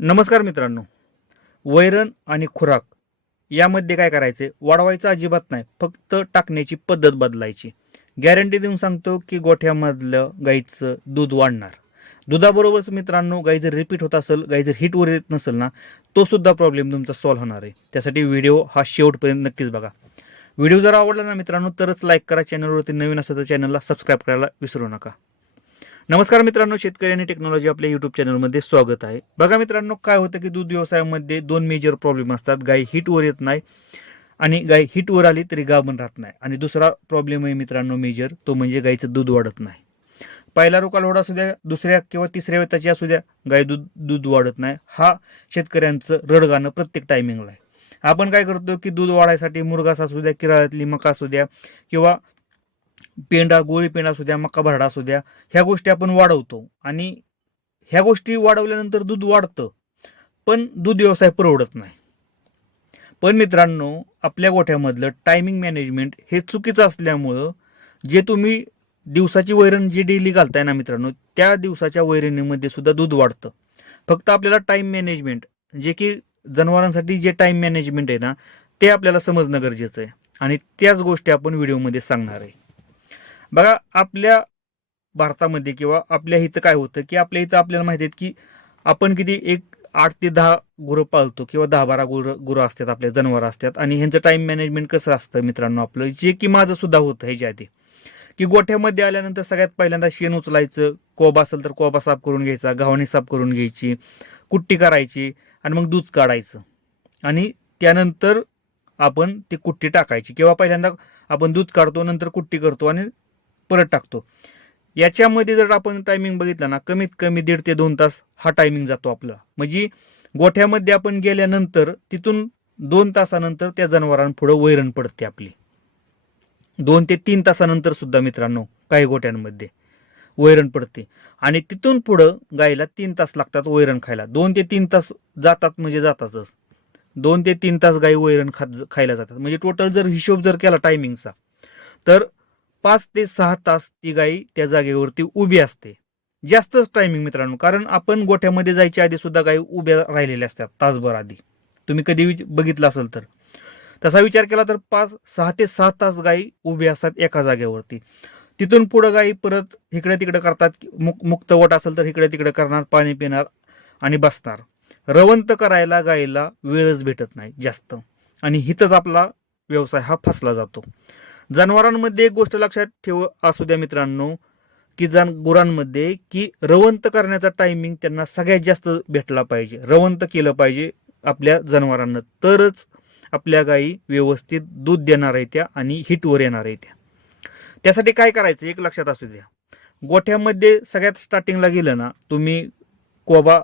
नमस्कार मित्रांनो. वैरण आणि खुराक यामध्ये काय करायचे? वाढवायचं अजिबात नाही, फक्त टाकण्याची पद्धत बदलायची. गॅरंटी देऊन सांगतो की गोठ्यामधलं गाईचं दूध वाढणार. दुधाबरोबरच मित्रांनो, गाई जर रिपीट होत असेल, गाई जर हिटवर येत नसेल ना, तो सुद्धा प्रॉब्लेम तुमचा सॉल्व्ह होणार आहे. त्यासाठी व्हिडिओ हा शेवटपर्यंत नक्कीच बघा. व्हिडिओ जर आवडला ना मित्रांनो, तरच लाईक करा. चॅनलवरती नवीन असेल तर चॅनलला सबस्क्राईब करायला विसरू नका. नमस्कार मित्रांनो, शेतकरी आणि टेक्नॉलॉजी आपल्या युट्यूब चॅनलमध्ये स्वागत आहे. बघा मित्रांनो, काय होतं की दूध व्यवसायामध्ये दोन मेजर प्रॉब्लेम असतात. गाय हिटवर येत नाही आणि गाय हिटवर आली तरी गाभण राहत नाही. आणि दुसरा प्रॉब्लेम आहे मित्रांनो मेजर, तो म्हणजे गायचं दूध वाढत नाही. पहिला रोका लोड असू द्या, दुसऱ्या किंवा तिसऱ्या वेताची असू द्या, गाय दूध वाढत नाही. हा शेतकऱ्यांचं रडगाणं प्रत्येक टायमिंगला आहे. आपण काय करतो की दूध वाढायसाठी मुरघास असू द्या, किराळ्यातली मका असू द्या, किंवा पेंडा, गोळी पेंडा असू द्या, मका भरडा असू द्या, ह्या गोष्टी आपण वाढवतो. आणि ह्या गोष्टी वाढवल्यानंतर दूध वाढतं, पण दूध व्यवसाय परवडत नाही. पण मित्रांनो, आपल्या गोठ्यामधलं टायमिंग मॅनेजमेंट हे चुकीचं असल्यामुळं जे तुम्ही दिवसाची वैरण जी डेली घालताय ना मित्रांनो, त्या दिवसाच्या वैरणीमध्ये सुद्धा दूध वाढतं. फक्त आपल्याला टाइम मॅनेजमेंट, जे की जनावरांसाठी जे टाइम मॅनेजमेंट आहे ना, ते आपल्याला समजणं गरजेचं आहे. आणि त्याच गोष्टी आपण व्हिडिओमध्ये सांगणार आहे. बघा, आपल्या भारतामध्ये किंवा आपल्या इथं काय होतं की आपल्या इथं आपल्याला माहिती आहे की आपण किती एक 8 ते 10 गुरं पाळतो किंवा 10-12 गुरं असतात, आपल्या जनावर असतात. आणि ह्यांचं टाइम मॅनेजमेंट कसं असतं मित्रांनो आपलं, जे की माझं सुद्धा होतं ह्याच्या आधी, की गोठ्यामध्ये आल्यानंतर सगळ्यात पहिल्यांदा शेण उचलायचं, कोबा असेल तर कोबा साफ करून घ्यायचा, घावणी साफ करून घ्यायची, कुट्टी करायची आणि मग दूध काढायचं. आणि त्यानंतर आपण ती कुट्टी टाकायची, किंवा पहिल्यांदा आपण दूध काढतो, नंतर कुट्टी करतो आणि परत टाकतो. याच्यामध्ये जर आपण टायमिंग बघितला ना, कमीत कमी 1.5 ते 2 तास हा टायमिंग जातो आपला. म्हणजे गोठ्यामध्ये आपण गेल्यानंतर तिथून 2 तासानंतर त्या जनावरांपुढे वैरण पडते आपली. 2 ते 3 तासानंतर सुद्धा मित्रांनो काही गोठ्यांमध्ये वैरण पडते. आणि तिथून पुढं गायला 3 तास लागतात वैरण खायला. 2 ते 3 तास जातात म्हणजे जातातच. 2 ते 3 तास गाई वैरण खायला जातात. म्हणजे टोटल जर हिशोब जर केला टायमिंगचा, तर 5 ते 6 तास ती गाई त्या जागेवरती उभी असते. जास्तच टायमिंग मित्रांनो, कारण आपण गोठ्यामध्ये जायच्या आधी सुद्धा गाई उभ्या राहिलेल्या असतात तासभर आधी. तुम्ही कधी बघितलं असेल तर तसा विचार केला तर 6 ते 7 तास गाई उभी असतात एका जागेवरती. तिथून पुढे गाई परत इकडे तिकडे करतात. मुक्त वट असेल तर इकडे तिकडे करणार, पाणी पिणार आणि बसणार. रवंत करायला गायीला वेळच भेटत नाही जास्त. आणि हिथंच आपला व्यवसाय हा फसला जातो. जनावरांमध्ये एक गोष्ट लक्षात ठेव असू द्या मित्रांनो, की गुरांमध्ये की रवंत करण्याचा टायमिंग त्यांना सगळ्यात जास्त भेटला पाहिजे. रवंत केलं पाहिजे आपल्या जनावरांना, तरच आपल्या गायी व्यवस्थित दूध देणार आहे त्या आणि हिटवर येणार आहे त्या. त्यासाठी काय करायचं एक लक्षात असू द्या. गोठ्यामध्ये सगळ्यात स्टार्टिंगला गेलं ना, तुम्ही कोबा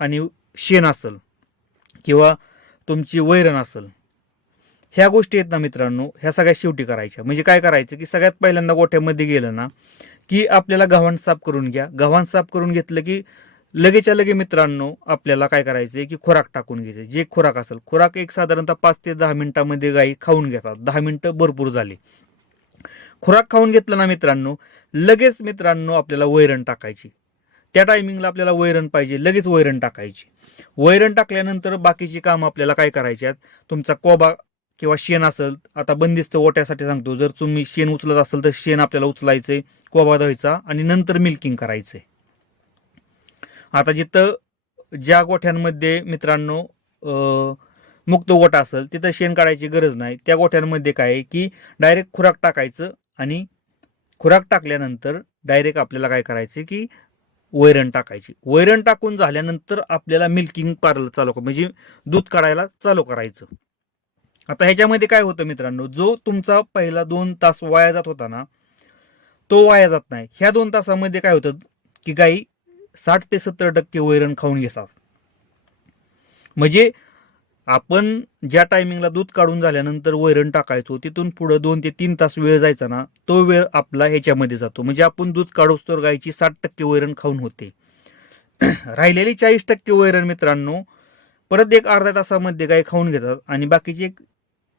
आणि शेण असेल किंवा तुमची वैरण असेल, ह्या गोष्टी आहेत ना मित्रांनो, ह्या सगळ्यात शेवटी करायच्या. म्हणजे काय करायचं की सगळ्यात पहिल्यांदा गोठ्यामध्ये गेलं ना, की आपल्याला गव्हाण साफ करून घ्या. गव्हाण साफ करून घेतलं की लगेच्या लगे मित्रांनो आपल्याला काय करायचंय की खुराक टाकून घ्यायचे. जे खुराक असेल, खुराक एक साधारणतः 5 ते 10 मिनिटांमध्ये गाई खाऊन घेतात. 10 मिनिटं भरपूर झाली. खुराक खाऊन घेतलं ना मित्रांनो, लगेच मित्रांनो आपल्याला वैरण टाकायची. त्या टायमिंगला आपल्याला वैरण पाहिजे, लगेच वैरण टाकायची. वैरण टाकल्यानंतर बाकीची कामं आपल्याला काय करायची आहेत. तुमचा कोबा किंवा शेण असेल, आता बंदिस्त ओट्यासाठी सांगतो, जर तुम्ही शेण उचलत असेल तर शेण आपल्याला उचलायचंय, कोबा धुवायचा आणि नंतर मिल्किंग करायचंय. आता जिथं ज्या गोठ्यांमध्ये मित्रांनो मुक्त गोठा असेल तिथं शेण काढायची गरज नाही. त्या गोठ्यांमध्ये काय आहे की डायरेक्ट खुराक टाकायचं आणि खुराक टाकल्यानंतर डायरेक्ट आपल्याला काय करायचं की वैरण टाकायची. वैरण टाकून झाल्यानंतर आपल्याला मिल्किंग पार्लर चालू म्हणजे दूध काढायला चालू करायचं. आता ह्याच्यामध्ये काय होतं मित्रांनो, जो तुमचा पहिला 2 तास वाया जात होता ना, तो वाया जात नाही. ह्या 2 तासामध्ये काय होतं की गाई 60 ते 70% वैरण खाऊन घेतात. म्हणजे आपण ज्या टायमिंगला दूध काढून झाल्यानंतर वैरण टाकायचो, तिथून पुढे 2 ते 3 तास वेळ जायचा ना, तो वेळ आपला ह्याच्यामध्ये जातो. म्हणजे आपण दूध काढूस तर गायची 60% वैरण खाऊन होते. राहिलेली 40% वैरण मित्रांनो परत एक अर्ध्या तासामध्ये गाय खाऊन घेतात. आणि बाकीची एक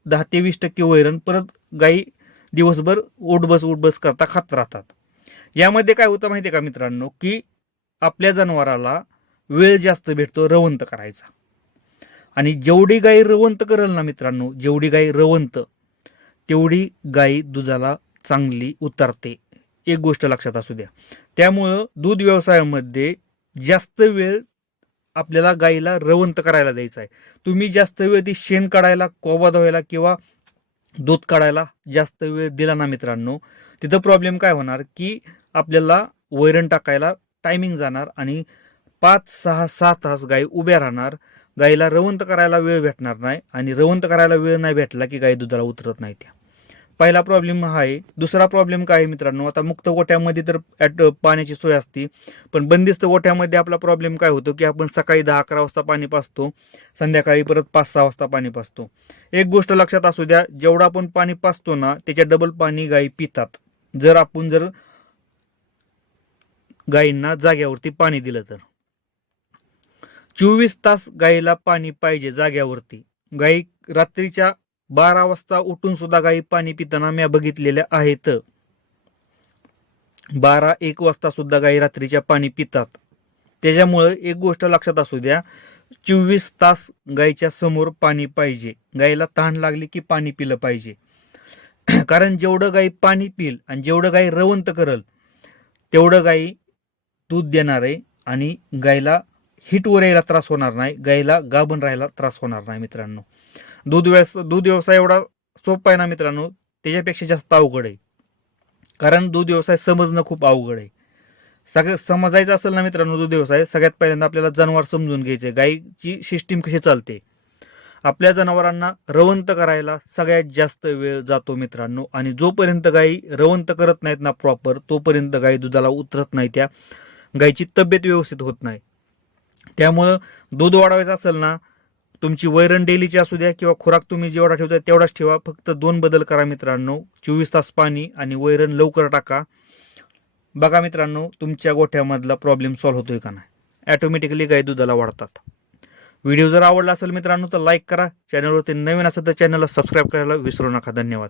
10 ते 20% वैरण परत गाई दिवसभर उठबस करता खात राहतात. यामध्ये काय होतं माहितीये का मित्रांनो, की आपल्या जनावराला वेळ जास्त भेटतो रवंत करायचा. आणि जेवढी गाय रवंत करेल ना मित्रांनो, जेवढी गाय रवंत तेवढी गाय दुधाला चांगली उतरते. एक गोष्ट लक्षात असू द्या. त्यामुळं दूध व्यवसायामध्ये जास्त वेळ आपल्याला गाईला रवंत करायला द्यायचा आहे. तुम्ही जास्त वेळ ती शेण काढायला, कोबा धुवायला किंवा दूध काढायला जास्त वेळ दिला ना मित्रांनो, तिथं प्रॉब्लेम काय होणार की आपल्याला वैरण टाकायला टायमिंग जाणार आणि 5, 6, 7 तास गाय उभ्या राहणार. गाईला रवंत करायला वेळ भेटणार नाही आणि रवंत करायला वेळ नाही भेटला की गाय दुधाला उतरत नाही. त्या पहिला प्रॉब्लेम हा आहे. दुसरा प्रॉब्लेम काय आहे मित्रांनो, आता मुक्त गोठ्यामध्ये तर पाण्याची सोय असते, पण बंदिस्त गोठ्यामध्ये आपला प्रॉब्लेम काय होतो की आपण सकाळी 10-11 वाजता पाणी पाजतो, संध्याकाळी परत 5-6 वाजता पाणी पाजतो. एक गोष्ट लक्षात असू द्या, जेवढं आपण पाणी पाजतो ना त्याच्या डबल पाणी गायी पितात. जर आपण गायींना जाग्यावरती पाणी दिलं तर 24 तास गायीला पाणी पाहिजे जाग्यावरती. गायी रात्रीच्या 12 वाजता उठून सुद्धा गायी पाणी पिताना मी बघितलेल्या आहेत. 12-1 वाजता सुद्धा गायी रात्रीच्या पाणी पितात. त्याच्यामुळे एक गोष्ट लक्षात असू द्या, 24 तास गायीच्या समोर पाणी पाहिजे. गायीला तहान लागली की पाणी पिलं पाहिजे. कारण जेवढं गायी पाणी पिल आणि जेवढं गायी रवंत करल तेवढं गायी दूध देणार आहे आणि गायीला हिटवर यायला त्रास होणार नाही, गायीला गाभण राहायला त्रास होणार नाही. मित्रांनो, दूध व्यवसाय एवढा सोपा आहे ना मित्रांनो, त्याच्यापेक्षा जास्त अवघड आहे. कारण दूध व्यवसाय समजणं खूप अवघड आहे. सगळं समजायचं असेल ना मित्रांनो दूध व्यवसाय, सगळ्यात पहिल्यांदा आपल्याला जनावर समजून घ्यायचे, गायीची सिस्टीम कशी चालते. आपल्या जनावरांना रवंत करायला सगळ्यात जास्त वेळ जातो मित्रांनो. आणि जोपर्यंत गायी रवंत करत नाहीत ना प्रॉपर, तोपर्यंत गायी दुधाला उतरत नाही. त्या गायीची तब्येत व्यवस्थित होत नाही. त्यामुळं दूध वाढवायचं असेल ना, तुमची वैरण डेलीची असू द्या किंवा खुराक तुम्ही जेवढा ठेवता तेवढाच ठेवा. फक्त 2 बदल करा मित्रांनो, 24 तास पाणी आणि वैरण लवकर टाका. बघा मित्रांनो, तुमच्या गोठ्यामधला प्रॉब्लेम सॉल्व्ह होतोय का नाही. ऑटोमॅटिकली गाय दुधाला वाढतात. व्हिडिओ जर आवडला असेल मित्रांनो तर लाईक करा. चॅनलवरती नवीन असेल तर चॅनलला सबस्क्राईब करायला विसरू नका. धन्यवाद.